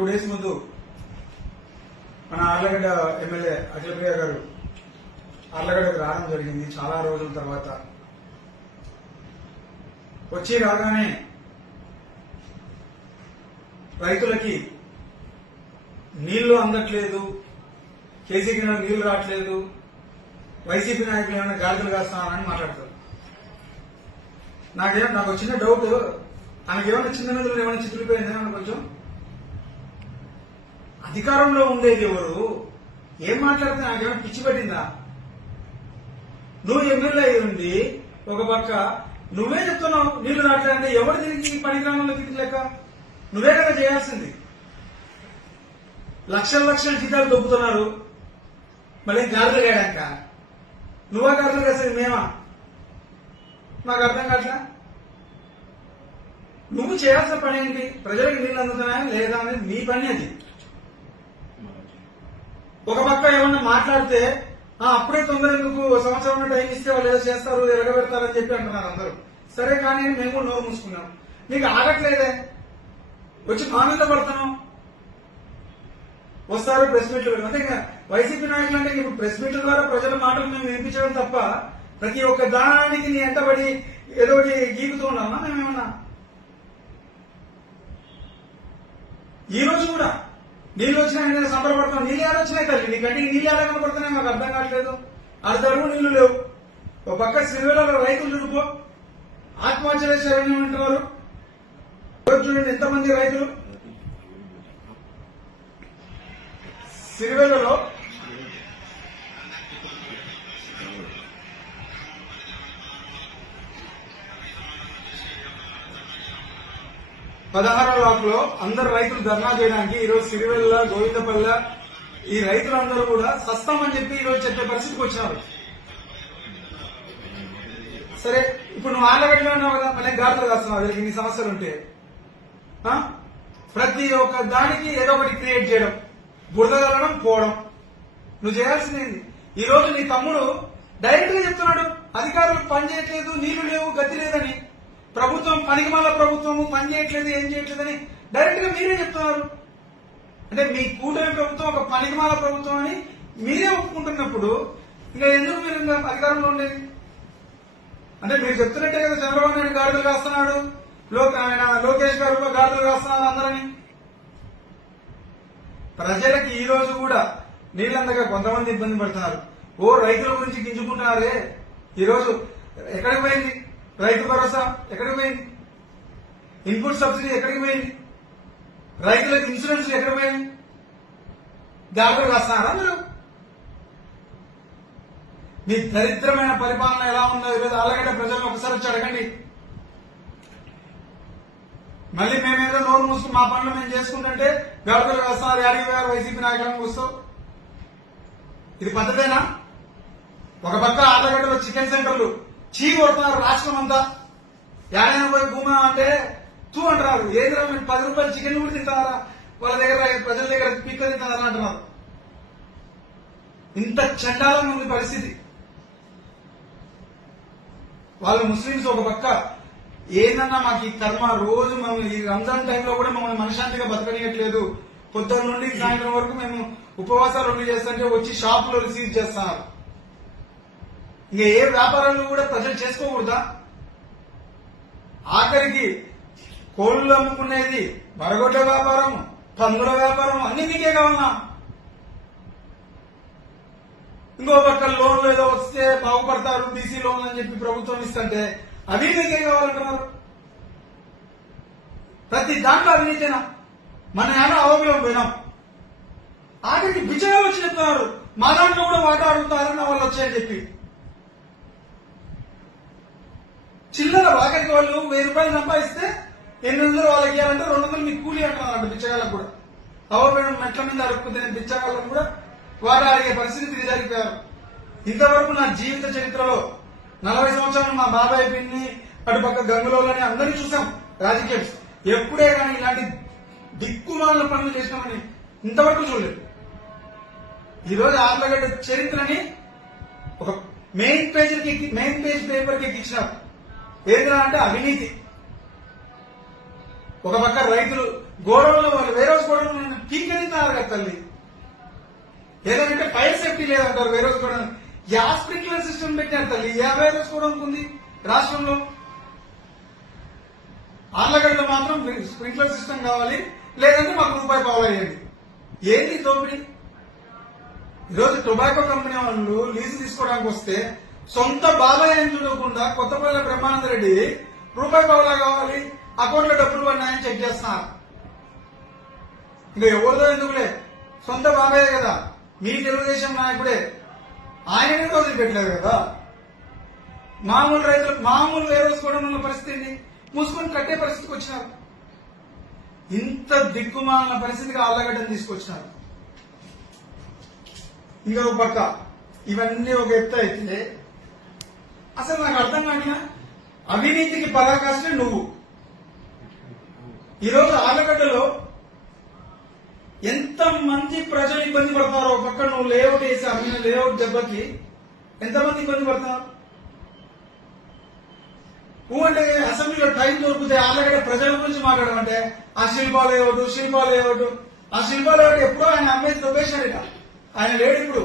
Two days ముందు మన Allagadda MLA Akhilapriya గారు ఆర్లగడ్డకు రావడం జరిగింది చాలా రోజుల తర్వాత. వచ్చి రాగానే రైతులకి నీళ్ళు అందట్లేదు కేసీ కింద నీళ్ళు రావట్లేదు వైసీపీ నాయకులు ఏమైనా గాలికలు కాస్తున్నారని మాట్లాడతారు. నాకేం నాకు వచ్చిన డౌట్ ఆయనకేమైనా చిన్న నిధులు ఏమైనా చిత్రిపోయింది ఏమన్నా కొంచెం? అధికారంలో ఉండేది ఎవరు? ఏం మాట్లాడితే నాకేమైనా పిచ్చి పట్టిందా? నువ్వు ఎమ్మెల్యే అయి ఉండి ఒక పక్క నువ్వే చెప్తున్నావు నీళ్ళు నాట్లాడితే ఎవరు తిరిగి పనిగ్రామంలో తిరిగి లెక్క? నువ్వే కదా చేయాల్సింది. లక్షల లక్షల జీతాలు దొబ్బుతున్నారు. మళ్ళీ గారెలు వేయడాక నువ్వా గారెలు కాసేది మేమా? నాకు అర్థం కాట్లా నువ్వు చేయాల్సిన పని ఏంటి? ప్రజలకు నీళ్ళు అందుతున్నాయా లేదా అనేది నీ పని అది. ఒక పక్క ఏమన్నా మాట్లాడితే "ఆ, అప్పుడే తొందర ఎందుకు సంవత్సరం టైం ఇస్తే వాళ్ళు ఏదో చేస్తారు ఎరగబెడతారని చెప్పి అంటున్నారు అందరూ. సరే కానీ మేము కూడా నోరు మూసుకున్నాం. నీకు ఆగట్లేదే? వచ్చి మా మీద పడుతున్నాం వస్తారు ప్రెస్ మీట్లు అంటే ఇంకా వైసీపీ నాయకులు అంటే ఇప్పుడు ప్రెస్ మీట్ల ద్వారా ప్రజల మాటలు మేము వినిపించడం తప్ప ప్రతి ఒక్క దానానికి నీ ఎంటబడి ఏదో గీకుతూ ఉన్నామా మేమేమన్నా? ఈ రోజు కూడా నీళ్ళు వచ్చినా నేను సంబరపడతాం నీళ్ళు ఎలా వచ్చినాయి తల్లి? నీ కంటికి నీళ్ళు ఎలా కనపడుతున్నాయి నాకు అర్థం కావట్లేదు. అర్ధరువు నీళ్ళు లేవు. ఒక పక్క శ్రీవేళలో రైతులు చూడుకో ఆత్మహత్యలే శరణ్యం అంటున్నారు. చూడండి ఎంతమంది రైతులు. సిరివేలలో పదహారో లాక్లో అందరు రైతులు ధర్నా చేయడానికి ఈరోజు సిరివెల్ల గోవిందపల్ల ఈ రైతులందరూ కూడా సస్తామని చెప్పి ఈరోజు చెప్పే పరిస్థితికి వచ్చినారు. సరే ఇప్పుడు నువ్వు ఆళ్ళగడ్డలో ఉన్నావు కదా మళ్ళీ గాలితో కాస్తున్నావు వీళ్ళకి ఇన్ని సమస్యలు ఉంటే. ప్రతి ఒక్క దానికి ఏదో ఒకటి క్రియేట్ చేయడం బురద పోవడం. నువ్వు చేయాల్సింది ఈ రోజు నీ తమ్ముడు డైరెక్ట్గా చెప్తున్నాడు అధికారులు పని చేయట్లేదు నీళ్ళు లేవు గతి లేదని. ప్రభుత్వం పనికిమాల ప్రభుత్వము పని చేయట్లేదు ఏం చేయట్లేదని డైరెక్ట్గా మీరే చెప్తున్నారు. అంటే మీ కూటమి ప్రభుత్వం ఒక పనికిమాల ప్రభుత్వం అని మీరే ఒప్పుకుంటున్నప్పుడు ఇంకా ఎందుకు మీరు ఇంకా అధికారంలో ఉండేది? అంటే మీరు చెప్తున్నట్టే కదా చంద్రబాబు నాయుడు గాడులు రాస్తున్నాడు లోక్ ఆయన లోకేష్ గారు కూడా గాడిదలు కాస్తున్నారు అందరని. ప్రజలకి ఈ రోజు కూడా నీళ్ళందగా కొంతమంది ఇబ్బంది పడుతున్నారు. ఓ రైతుల గురించి గింజుకుంటున్నారే. ఈరోజు ఎక్కడికి పోయింది? రైతు భరోసా ఎక్కడికి పోయింది? ఇన్పుట్ సబ్సిడీ ఎక్కడికి పోయింది? రైతులకు ఇన్సూరెన్స్ ఎక్కడ పోయింది గాడిదలు కాస్తున్నారా మీరు? మీ దరిద్రమైన పరిపాలన ఎలా ఉందో ఈరోజు ఆలగడ్డ ప్రజలను ఒకసారి వచ్చి అడగండి. మళ్ళీ మేమేదో నోరు మూసుకుని మా పనులు మేము చేసుకుంటుంటే గడపలు వస్తున్నారు యాడికి గారు వైసీపీ నాయకులను కూర్చో ఇది పద్ధతేనా? ఒక పక్క ఆటగడ్డలో చికెన్ సెంటర్లు చీ కొడుతున్నారు రాష్ట్రం అంతా. యాడైనా పోయి భూమి అంటే తూ అంటున్నారు. ఏదిరా మీరు పది రూపాయలు చికెన్ కూడా తింటారా? వాళ్ళ దగ్గర ప్రజల దగ్గర పీక్క తింటారా అంటున్నారు. ఇంత చండాలంగా ఉంది పరిస్థితి. వాళ్ళు ముస్లింస్ ఒక పక్క. ఏందన్నా మాకు ఈ కర్మ రోజు మమ్మల్ని ఈ రంజాన్ టైంలో కూడా మమ్మల్ని మనశాంతిగా బతకనియట్లేదు. పొద్దున్న నుండి సాయంత్రం వరకు మేము ఉపవాసాలు ఉండి చేస్తుంటే వచ్చి షాపులో సీజ్ చేస్తున్నారు. ఇంకా ఏ వ్యాపారాలు కూడా ప్రజలు చేసుకోకూడదా? ఆఖరికి కోళ్ళు అమ్ముకునేది మరగొడ్ల వ్యాపారం పందుల వ్యాపారం అన్ని మీకే కావాలన్నా ఇంకో పక్క లోన్లు ఏదో వస్తే బాగుపడతారు బీసీ లోన్లు అని చెప్పి ప్రభుత్వం ఇస్తుంటే అవి మీకే కావాలంటున్నారు. ప్రతి దాంట్లో అవినీతేనా మన నాన్న అవగాహన పోయినాం. ఆఖరికి బిచ్చగా వచ్చి చెప్తున్నారు. మా దాంట్లో కూడా వాటా అడుగుతారని వాళ్ళు వచ్చాయని చెప్పి. చిల్లర వాకరికి వాళ్ళు వెయ్యి రూపాయలు సంపాదిస్తే ఎనిమిది వందలు వాళ్ళకి ఇవ్వాలంటే రెండు వందలు మీకు కూలి అంటున్నారు బిచ్చగాళ్ళకు కూడా. అవపోయిన మెట్ల మీద అడుక్కుతే బిచ్చగాళ్ళకు కూడా వారు అడిగే పరిస్థితి దిగజారిపోయారు ఇంతవరకు నా జీవిత చరిత్రలో నలభై సంవత్సరాలు మా బాబాయ్ పిన్ని అటుపక్క గంగులోని అందరినీ చూసాం రాజకీయం. ఎప్పుడే కానీ ఇలాంటి దిక్కుమాల పనులు చేసినామని ఇంతవరకు చూడలేదు. ఈరోజు ఆర్లగడ్డ చరిత్రని ఒక మెయిన్ పేజీకి మెయిన్ పేజ్ పేపర్కి ఎక్కించినారు ఏదైనా అంటే అవినీతి. ఒక పక్క రైతులు గోడవలు వాళ్ళు వేరే కదా తల్లి. ఏదంటే ఫైర్ సేఫ్టీ లేదంటారు వేరే రోజు యా స్ప్రింక్లర్ సిస్టమ్ పెట్టారు తల్లి. యా వైరస్ కూడా ఉంది రాష్ట్రంలో. ఆర్లగడ్డలో మాత్రం స్ప్రింక్లర్ సిస్టమ్ కావాలి. లేదంటే మాకు రూపాయి పావాలండి ఏంటి దోపిడీ? ఈరోజు టొబాకో కంపెనీ వాళ్ళు లీజు తీసుకోవడానికి వస్తే సొంత బాబాయ్ అని చూడకుండా కొత్తపల్లి బ్రహ్మానంద రెడ్డి రూపాయి పవలా కావాలి అకౌంట్లో డబ్బులు పడినాయని చెక్ చేస్తున్నారు. ఇంకా ఎవరిదో ఎందుకులే? సొంత బాబాయ్ కదా. మీ తెలుగుదేశం నాయకుడే. ఆయన వదిలిపెట్టలేదు కదా? మామూలు రైతులు మామూలు వేరేసుకోవడం ఉన్న పరిస్థితి మూసుకొని కట్టే పరిస్థితికి వచ్చినారు ఇంత దిక్కుమాలిన పరిస్థితికి ఆళ్ళగడ్డను తీసుకొచ్చినారు ఇంకొక ఒక పక్క. ఇవన్నీ ఒక ఎత్తు అయితే అసలు నాకు అర్థం కాని అవినీతికి పరాకాష్టే నువ్వు. ఈరోజు ఆలగడ్డలో ఎంత మంది ప్రజలు ఇబ్బంది పడతారో ఒక పక్క నువ్వు లేఅవుట్ వేసి అమ్మిన లేఅవుట్ దెబ్బకి ఎంతమంది ఇబ్బంది పడతారు? నువ్వు అంటే అసెంబ్లీలో టైం దొరికితే ఆలగడ్డ ప్రజల గురించి మాట్లాడమంటే ఆ శిల్పా లేవటు శిల్పా లేవటు ఆ శిల్పా లేవటు ఎప్పుడో ఆయన అమ్మేది దొబ్బేశాడు ఆయన లేడు ఇప్పుడు.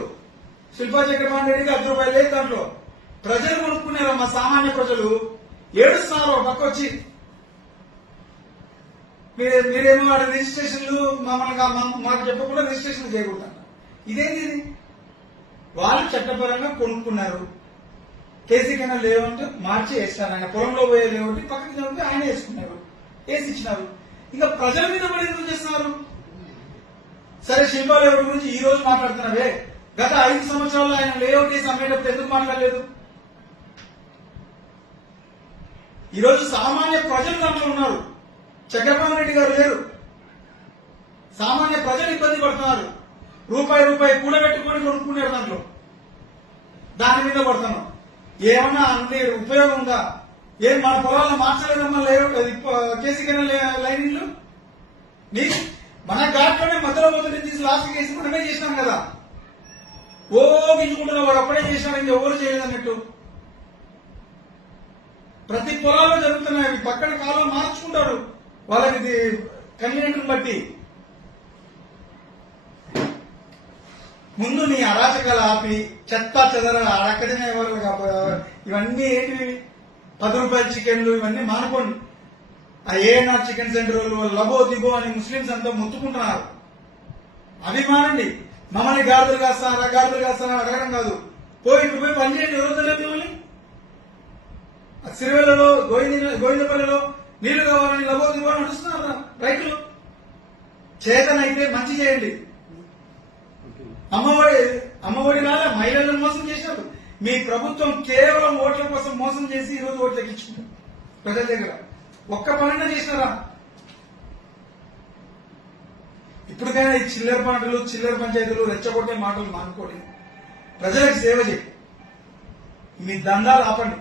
శిల్పా చక్రపాణి రెడ్డికి అర్ధ రూపాయలు లేదు దాంట్లో. ప్రజలు కొనుక్కున్నారు మా సామాన్య ప్రజలు ఏడుస్తున్నారు ఒక పక్క వచ్చి మీరు మీరేమో వాడి రిజిస్ట్రేషన్లు? మమ్మల్ని మాకు చెప్పకుండా రిజిస్ట్రేషన్ చేయకూడదు ఇదేంటి ఇది? వాళ్ళు చట్టపరంగా కొనుక్కున్నారు. కేసీ కన్నా లేవంటే మార్చి వేస్తారు. ఆయన పొలంలో పోయే లేవంటే పక్కకి లేవంటే ఆయన వేసుకున్నారు. వేసి ఇచ్చినారు. ఇంకా ప్రజల మీద పడి ఎందుకు చేస్తున్నారు సరే శిల్పా లేఅవుట్ గురించి ఈ రోజు మాట్లాడుతున్నావే గత ఐదు సంవత్సరాల్లో ఆయన లేఅవుట్ వేసి అమ్మేటప్పుడు ఎందుకు మాట్లాడలేదు? ఈరోజు సామాన్య ప్రజలు దాంట్లో ఉన్నారు. చక్రపాణి రెడ్డి గారు లేరు. సామాన్య ప్రజలు ఇబ్బంది పడుతున్నారు. రూపాయి రూపాయి కూడబెట్టుకొని కొనుక్కున్నారు దాంట్లో. దాని మీద పడుతున్నాం. ఏమన్నా అన్ని ఉపయోగం ఉందా? ఏం మన పొలాలను మార్చలేదమ్మా లేవు కేసీ కింద లైనింగ్లు నీ మన ఘాట్లోనే మధ్యలో మొదటి తీసి లాస్ట్ కేసు మనమే చేసినాం కదా. ఓ గింజుకుంటున్న వాడు అప్పుడే చేసినాడు ఇంకా ఎవరు చేయలేదు అన్నట్టు. ప్రతి పొలాల్లో జరుగుతున్నాయి. పక్కన కాలం మార్చుకుంటారు వాళ్ళకి ఇది కన్వీనియంట్ బట్టి. ముందు నీ అరాచకాలు ఆపి చెత్త చెదర అక్కడనే ఎవరు ఇవన్నీ ఏంటివి పది రూపాయల చికెన్లు ఇవన్నీ మానుకోండి. ఆ ఏఎన్ఆర్ చికెన్ సెంటర్ వాళ్ళు లబో దిబో అని ముస్లింస్ అంతా ముత్తుకుంటున్నారు. అవి మానండి. మమ్మల్ని గాడుదలు కాస్తారా గాడుదలు కాస్తారా అడగడం కాదు. పోయి ఇప్పుడు పోయి పని చేయండి ఎవరు తెలియదు మిమ్మల్ని. సిరివెల్లలో గోవింద గోవిందపల్లిలో నీళ్ళు కావాలని లబో దివాలని నడుస్తున్నారు రైతులు. చేతనైతే మంచి చేయండి. అమ్మఒడి అమ్మఒడి రాలే మహిళలను మోసం చేశారు. మీ ప్రభుత్వం కేవలం ఓట్ల కోసం మోసం చేసి ఈరోజు ఓట్లు ఎక్కించుకుంటారు ప్రజల దగ్గర. ఒక్క పనైనా చేసినారా? ఇప్పటికైనా ఈ చిల్లర పంటలు చిల్లర పంచాయతీలు రెచ్చగొట్టే మాటలు మానుకోండి. ప్రజలకు సేవ చేయి మీ దండాలు ఆపండి.